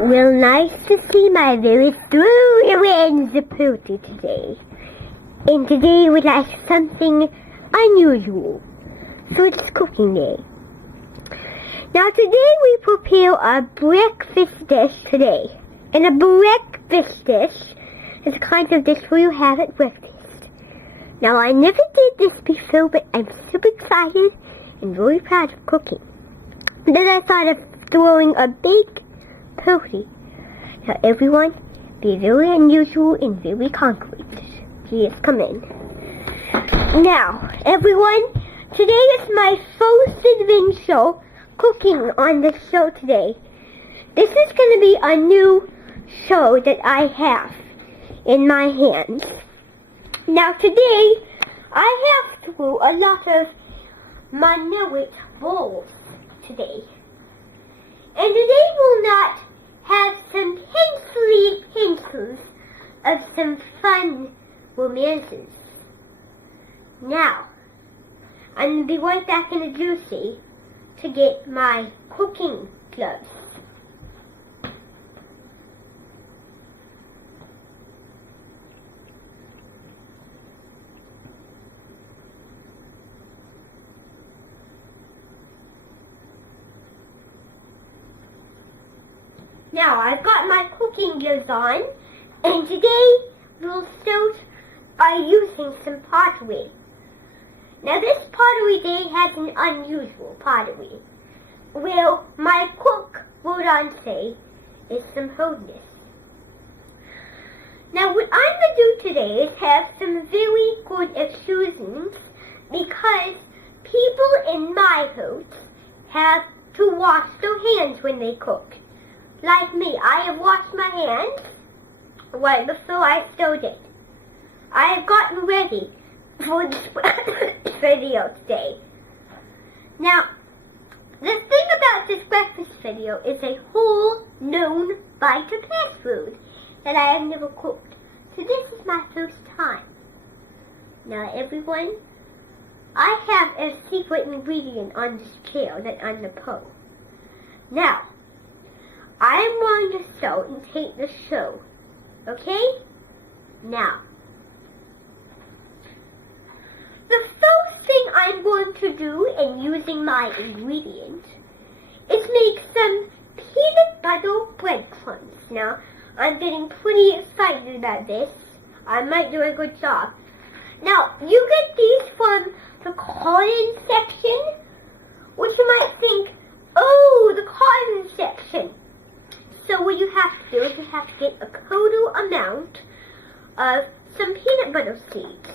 Well, nice to see my very friends party today. And today we like something unusual. So it's cooking day. Now today we prepare a breakfast dish today. And a breakfast dish is a kind of dish where you have at breakfast. Now I never did this before, but I'm super excited and very proud of cooking. Then I thought of throwing a big party. Now everyone, be very unusual and very concrete. Please come in. Now, everyone, today is my first adventure cooking on the show today. This is going to be a new show that I have in my hands. Now today, I have through a lot of minute bowls today. And today we'll not have some pencils of some fun romances. Now, I'm going to be right back in the juicy to get my cooking gloves. Now, I've got my cooking gloves on, and today we'll start by using some pottery. Now, this pottery day has an unusual pottery. Well, my cook would say is some hardness. Now, what I'm going to do today is have some very good excuses because people in my house have to wash their hands when they cook. Like me, I have washed my hands right before I started. I have gotten ready for this video today. Now, the thing about this breakfast video is a whole known bite of fast food that I have never cooked. So this is my first time. Now everyone, I have a secret ingredient on this chair that I'm the pro. Now, I'm going to start and take the show, okay? Now, the first thing I'm going to do in using my ingredient is make some peanut butter breadcrumbs. Now, I'm getting pretty excited about this. I might do a good job. Now, you get these from the cotton section, which you might think, oh, the cotton section. So what you have to do is you have to get a total amount of some peanut butter seeds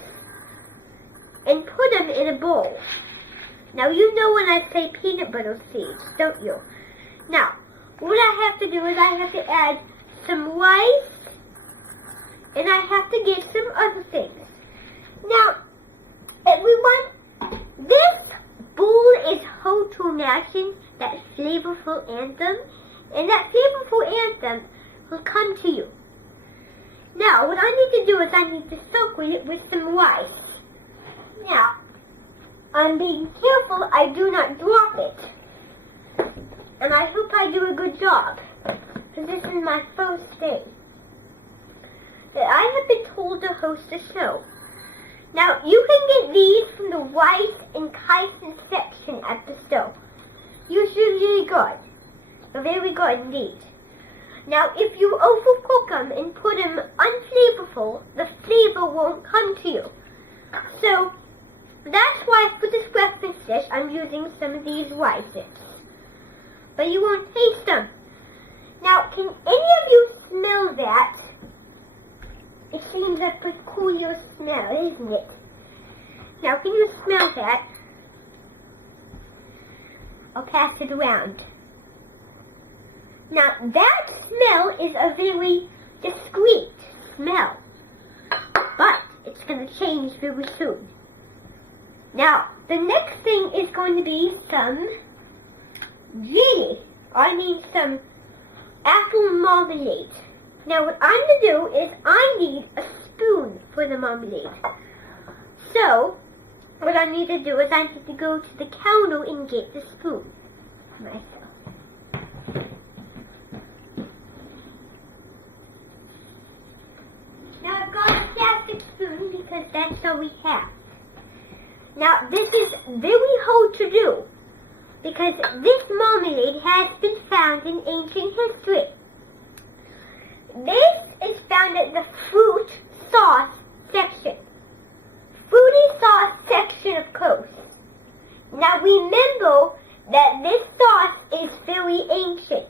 and put them in a bowl. Now you know when I say peanut butter seeds, don't you? Now, what I have to do is I have to add some rice and I have to get some other things. Now, everyone, this bowl is Hotel Nation, that flavorful anthem. And that flavorful anthem will come to you. Now, what I need to do is I need to soak it with some rice. Now, I'm being careful I do not drop it. And I hope I do a good job, because this is my first day that I have been told to host a show. Now, you can get these from the rice and chitin section at the store. Usually really good. Very good indeed. Now, if you overcook them and put them unflavorful, the flavor won't come to you. So, that's why for this breakfast dish, I'm using some of these rices. But you won't taste them. Now, can any of you smell that? It seems a peculiar smell, isn't it? Now, can you smell that? I'll pass it around. Now, that smell is a very discreet smell, but it's going to change very soon. Now, the next thing is going to be some jelly. I mean some apple marmalade. Now, what I'm going to do is I need a spoon for the marmalade. So, what I need to do is I need to go to the counter and get the spoon myself. because that's all we have. Now, this is very hard to do because this marmalade has been found in ancient history. This is found at the fruit sauce section. Fruity sauce section, of course. Now, remember that this sauce is very ancient.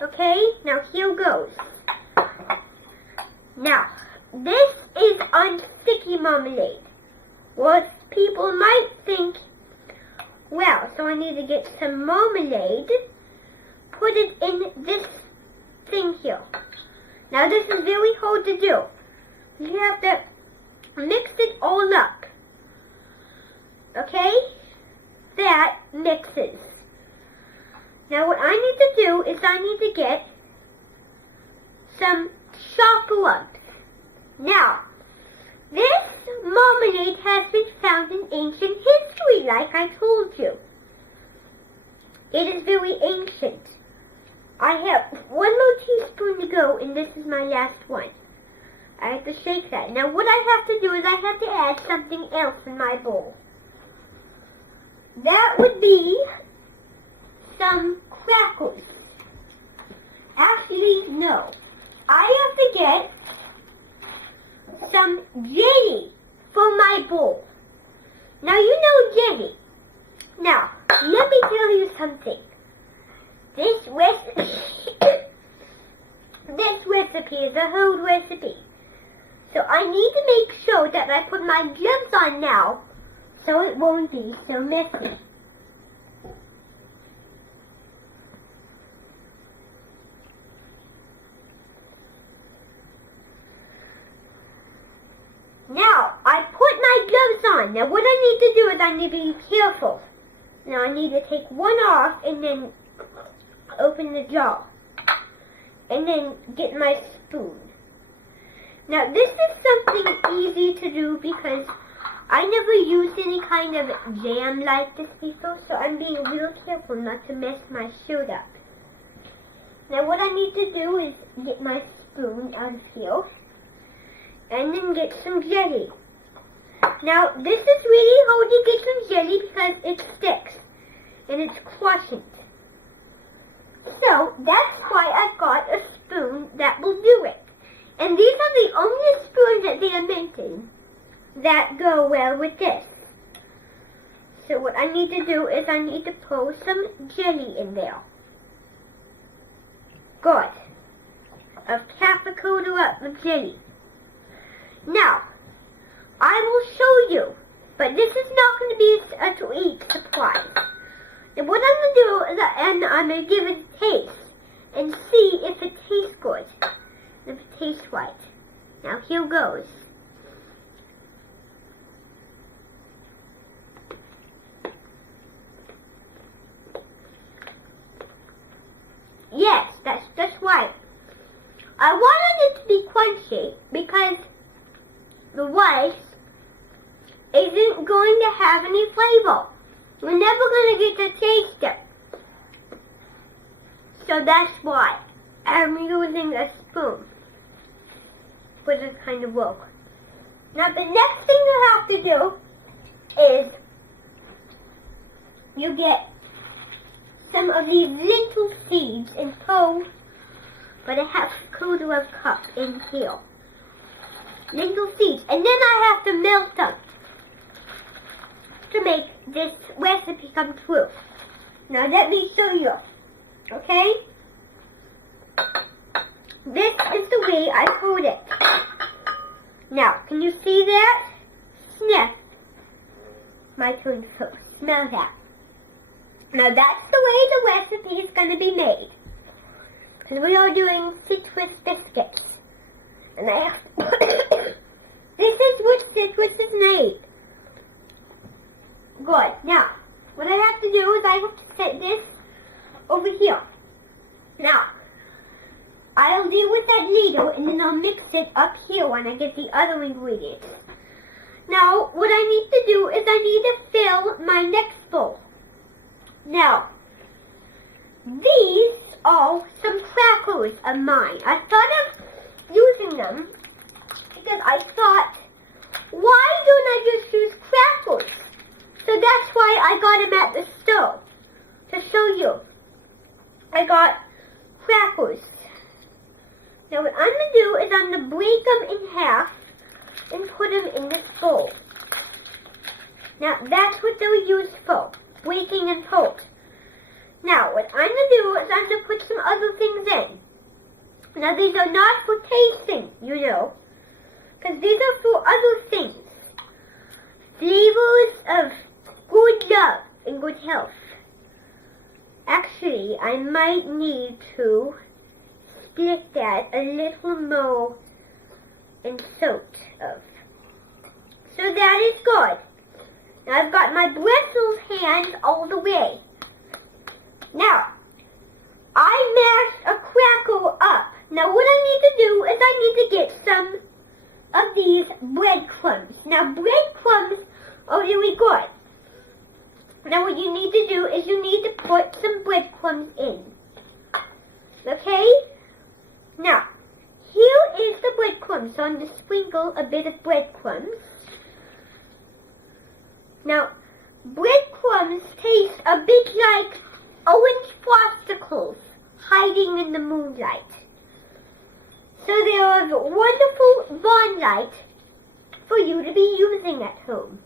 Okay, now here goes. Now, this is unsticky marmalade. Well, people might think, well, so I need to get some marmalade, put it in this thing here. Now, this is very hard to do. You have to mix it all up. Okay? That mixes. Now, what I need to do is I need to get some chocolate. Now, this marmalade has been found in ancient history, like I told you. It is very ancient. I have 1 more teaspoon to go, and this is my last one. I have to shake that. Now, what I have to do is I have to add something else in my bowl. That would be some crackers. Actually, no. I have to get some jelly for my bowl. Now, you know jelly. Now, let me tell you something. This recipe is a whole recipe. So I need to make sure that I put my gloves on now so it won't be so messy. Now, I put my gloves on. Now, what I need to do is I need to be careful. Now, I need to take one off and then open the jar. And then get my spoon. Now, this is something easy to do because I never used any kind of jam like this before, so I'm being real careful not to mess my shirt up. Now, what I need to do is get my spoon out of here and then get some jelly. Now, this is really hard to get some jelly because it sticks and it's crushing. So, that's why I've got a spoon that will do it. And these are the only spoons that they are making that go well with this. So what I need to do is I need to pour some jelly in there. Good. A half a quarter up of jelly. Now, I will show you, but this is not going to be a sweet surprise. And what I'm going to do is I'm going to give it a taste and see if it tastes good, if it tastes right. Now here goes. Yes, that's right. I wanted it to be crunchy because the rice isn't going to have any flavor. We're never going to get to taste it. So that's why I'm using a spoon for this kind of work. Now the next thing you have to do is you get some of these lentil seeds and pour but a half quarter of a cup in here. Lentil seeds. And then I have to melt them to make this recipe come true. Now let me show you. Okay? This is the way I poured it. Now, can you see that? Sniff. My turn first. Smell that. Now that's the way the recipe is going to be made. Because we are doing citrus biscuits. And I have this is what citrus is made. Good. Now, what I have to do is I have to set this over here. Now, I'll deal with that needle and then I'll mix it up here when I get the other ingredients. Now, what I need to do is I need to fill my next bowl. Now, these are some crackers of mine. I thought of using them because I thought why don't I just use crackers? So that's why I got them at the store. To show you. I got crackers. Now what I'm going to do is I'm going to break them in half and put them in this bowl. Now that's what they're used for. Breaking and pulp. Now what I'm going to do is I'm going to put some other things in. Now these are not for tasting, you know. Because these are for other things. Flavors of good love and good health. Actually, I might need to split that a little more and sort of. So that is good. Now I've got my Brussels hands all the way. Now, I mash a crackle up. Now what I need to do is I need to get some of these breadcrumbs. Now breadcrumbs are really good. Now what you need to do is you need to put some breadcrumbs in. Okay? Now, here is the breadcrumbs. So I'm going to sprinkle a bit of breadcrumbs. Now, breadcrumbs taste a bit like orange frosticles hiding in the moonlight. So they are a wonderful barn light for you to be using at home.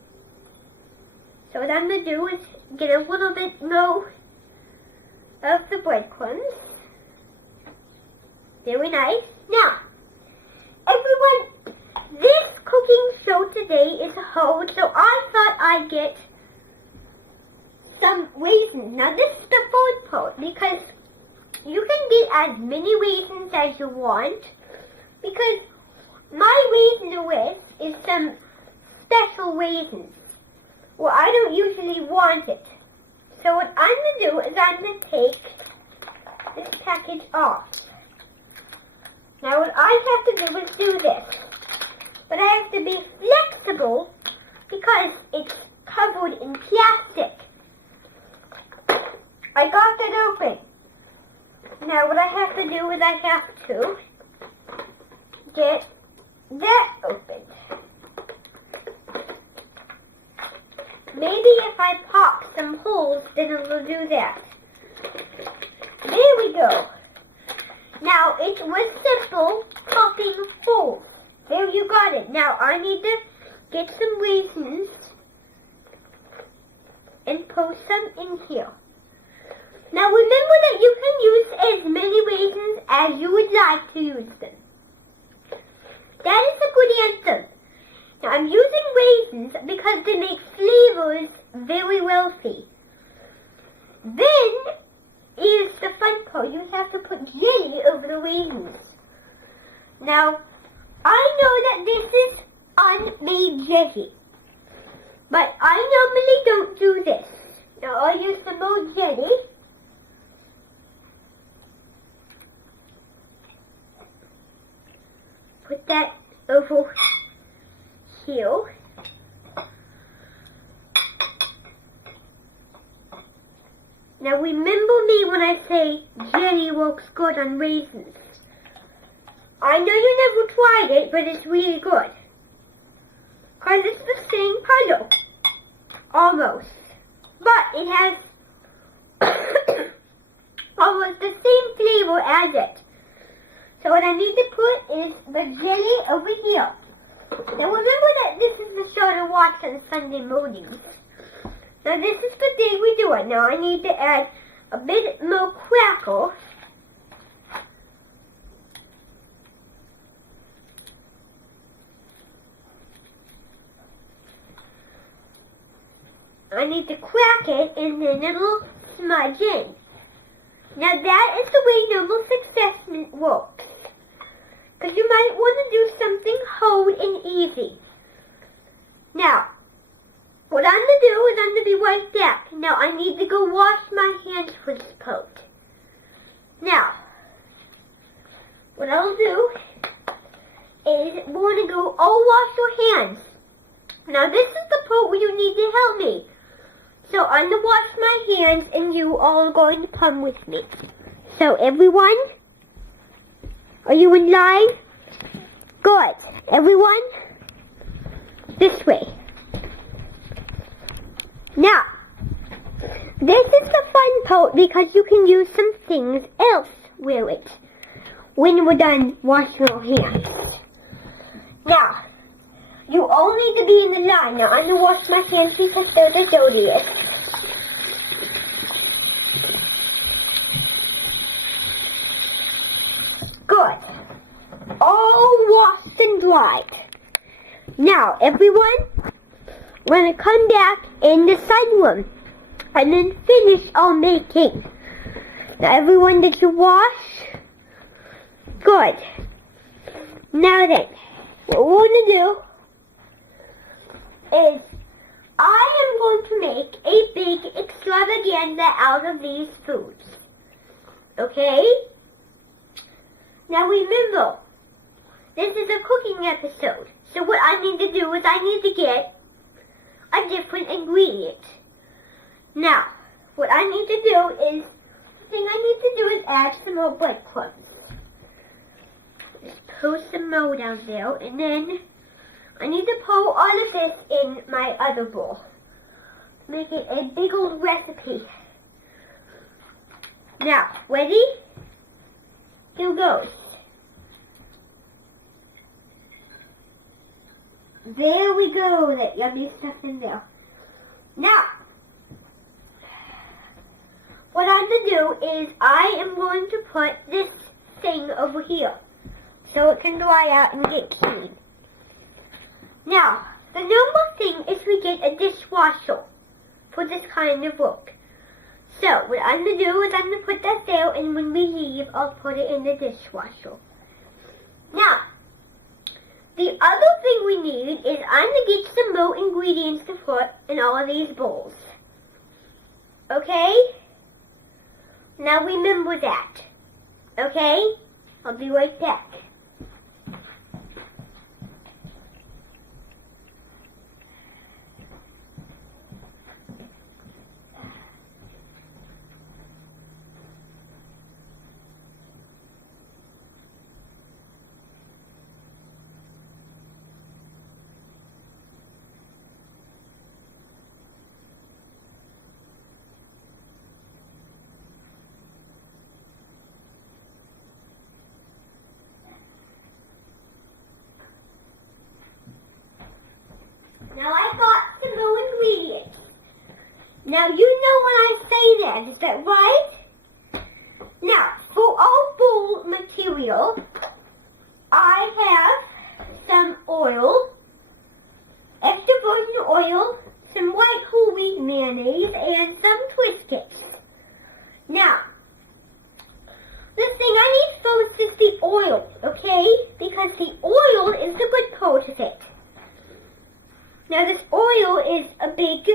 So what I'm going to do is get a little bit more of the breadcrumbs. Very nice. Now, everyone, this cooking show today is hard, so I thought I'd get some raisins. Now this is the fourth part because you can get as many raisins as you want because my raisin list is some special raisins. Well, I don't usually want it. So what I'm going to do is I'm going to take this package off. Now what I have to do is do this. But I have to be flexible because it's covered in plastic. I got that open. Now what I have to do is I have to get that open. Maybe if I pop some holes, then it will do that. There we go. Now it was simple popping holes. There you got it. Now I need to get some raisins and post some in here. Now remember that you can use as many raisins as you would like to use them. That is a good answer. Now I'm using raisins because they make flavors very wealthy. Then is the fun part. You have to put jelly over the raisins. Now I know that this is unmade jelly, but I normally don't do this. Now I'll use some more jelly. Put that over here. Now remember me when I say jelly works good on raisins. I know you never tried it, but it's really good. Because it's the same color. Almost. But it has almost the same flavor as it. So what I need to put is the jelly over here. Now remember that this is the show to watch on Sunday mornings. Now this is the day we do it. Now I need to add a bit more crackle. I need to crack it and then it'll smudge in. Now that is the way normal success works. Because you might want to do something hard and easy. Now, what I'm going to do is I'm going to be right back. Now I need to go wash my hands for this part. Now, what I'll do is we're going to go all wash your hands. Now this is the part where you need to help me. So I'm going to wash my hands and you all are going to come with me. So everyone, are you in line? Good. Everyone? this way. Now, this is the fun part because you can use some things else with it when we're done washing our hands. Now, you all need to be in the line. Now, I'm going to wash my hands because they're the dirtiest. Good. All washed and dried. Now, everyone, we're going to come back in the sunroom and then finish our making. Now, everyone, did you wash? Good. Now then, what we're going to do is I am going to make a big extravaganza out of these foods. Okay? Now remember, this is a cooking episode. So what I need to do is I need to get a different ingredient. Now, what I need to do is, the thing I need to do is add some more breadcrumbs. Just pour some more down there, and then I need to pour all of this in my other bowl. Make it a big old recipe. Now, ready? Here goes. There we go, that yummy stuff in there. Now, what I'm going to do is I am going to put this thing over here so it can dry out and get clean. Now, the normal thing is we get a dishwasher for this kind of work. So, what I'm going to do is I'm going to put that there, and when we leave, I'll put it in the dishwasher. Now, the other thing we need is I'm going to get some more ingredients to put in all of these bowls. Okay? Now remember that. Okay? I'll be right back. Now I got some more ingredients. Now you know when I say that, is that right? Now, for our bowl material, I have some oil, extra virgin oil, some white whole wheat mayonnaise, and some Triscuits. Now, the thing I need first is the oil, okay? Because the oil is the good part of it. Now this oil is a big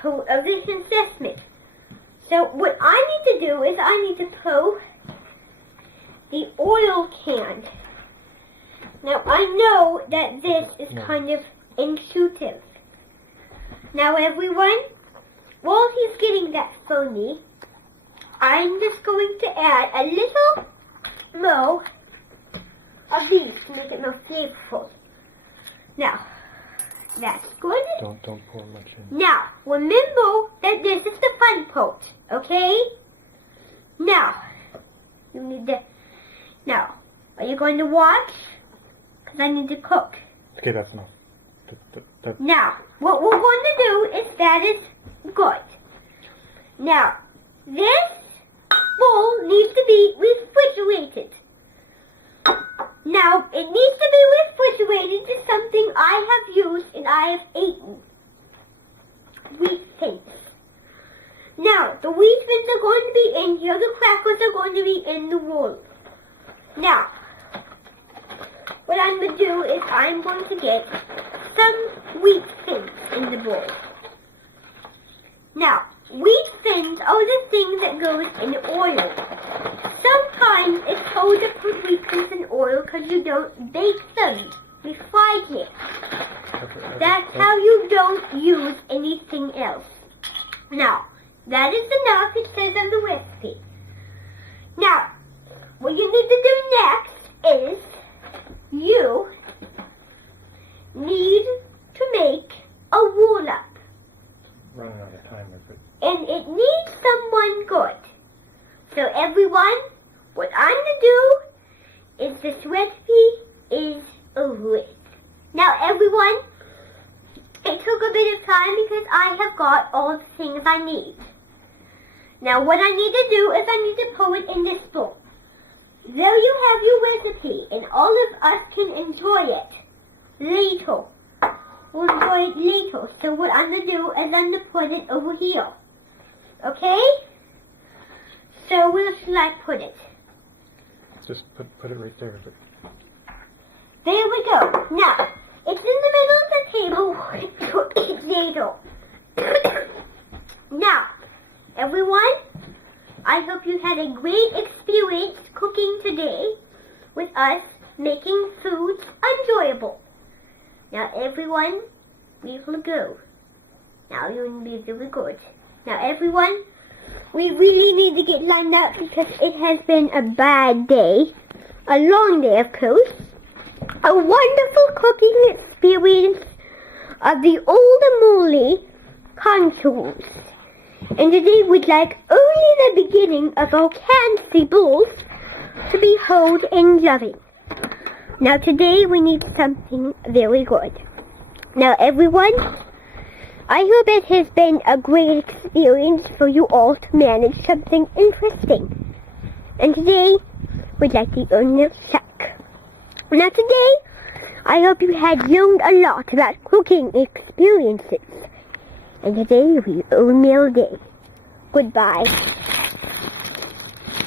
part of this investment. So what I need to do is I need to pour the oil can. Now I know that this is kind of intuitive. Now everyone, while he's getting that for me, I'm just going to add a little more of these to make it more flavorful. Now, that's good. Don't pour much in. Now, remember that this is the fun part, okay? Now, you need to... Now, are you going to watch? Because I need to cook. Okay, that's enough. Now, what we're going to do is that is good. Now, this bowl needs to be refrigerated. Now, it needs to be refrigerated to something I have used and I have eaten. Wheat thins. Now, the wheat thins are going to be in here. The crackers are going to be in the roll. Now, what I'm going to do is I'm going to get some wheat thins in the bowl. Now, wheat thins are the things that goes in oil. Sometimes it's hard to put wheat thins in oil because you don't bake them. You fry it. That's how you don't use anything else. Now, that is enough, it says on the recipe. Now, what you need to do next is you need to make a roll-up. Running out of time with it. And it needs someone good. So everyone, what I'm going to do is this recipe is over it. Now everyone, it took a bit of time because I have got all the things I need. Now what I need to do is I need to pour it in this bowl. There you have your recipe, and all of us can enjoy it later. We'll enjoy it later. So what I'm going to do is I'm going to put it over here. Okay? So where should I put it? Just put it right there. But There we go. Now, it's in the middle of the table. It's later. Now, everyone, I hope you had a great experience cooking today with us, making food enjoyable. Now everyone, we will go. Now you're going to be very good. Now everyone, we really need to get lined up because it has been a bad day. A long day, of course. A wonderful cooking experience of the old moly contours. And today we'd like only the beginning of our fancy balls to be held and loving. Now today we need something very good. Now everyone, I hope it has been a great experience for you all to manage something interesting. And today we'd like to earn a check. Now today, I hope you had learned a lot about cooking experiences. And today we earn meal day. Goodbye.